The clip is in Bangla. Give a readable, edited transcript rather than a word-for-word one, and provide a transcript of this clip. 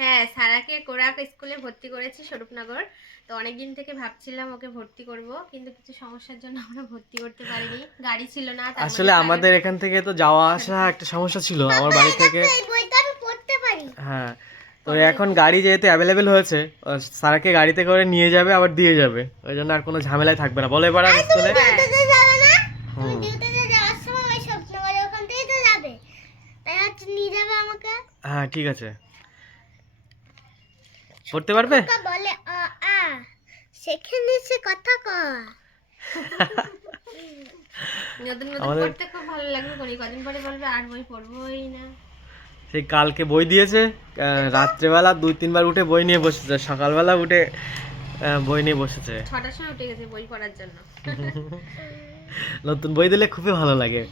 হ্যাঁ, সারাকে কোরাক স্কুলে ভর্তি করেছি স্বরূপনগর। তো অনেকদিন থেকে ভাবছিলাম ওকে ভর্তি করব, কিন্তু কিছু সমস্যার জন্য আমরা ভর্তি করতে পারিনি, গাড়ি ছিল না। তার মধ্যে আসলে আমাদের এখান থেকে তো যাওয়া আসা একটা সমস্যা ছিল আমার বাড়ি থেকে। এই বইটা আমি পড়তে পারি। হ্যাঁ, তো এখন গাড়ি যেহেতু অ্যাভেলেবেল হয়েছে, স্যারকে গাড়িতে করে নিয়ে যাবে আবার দিয়ে যাবে, ওই জন্য আর কোনো ঝামেলাই থাকবে না, বলে পাড়ার স্কুলে। ডিউটিতে যাবে না? তুমি হুম। ডিউটিতে যাওয়ার সময় ওই স্বপ্নগরে ওখান থেকেই তো যাবে। তাই হচ্ছে নিয়ে যাবে আমাকে। হ্যাঁ ঠিক আছে, পড়তে পারবে? তা বলে আ সেখানে সে কথা কয়। নতুন নতুন আমাদের পড়তে খুব ভালো লাগবে, কদিন পরে বলবে আর বই পড়বোই না। সেই কালকে বই দিয়েছে, রাত্রেবেলা 2-3 বার উঠে বই নিয়ে বসেছে, সকালবেলা উঠে বই নিয়ে বসেছে। 6টার সময় উঠে গেছে বই পড়ার জন্য। নতুন বই দিলে খুবই ভালো লাগে।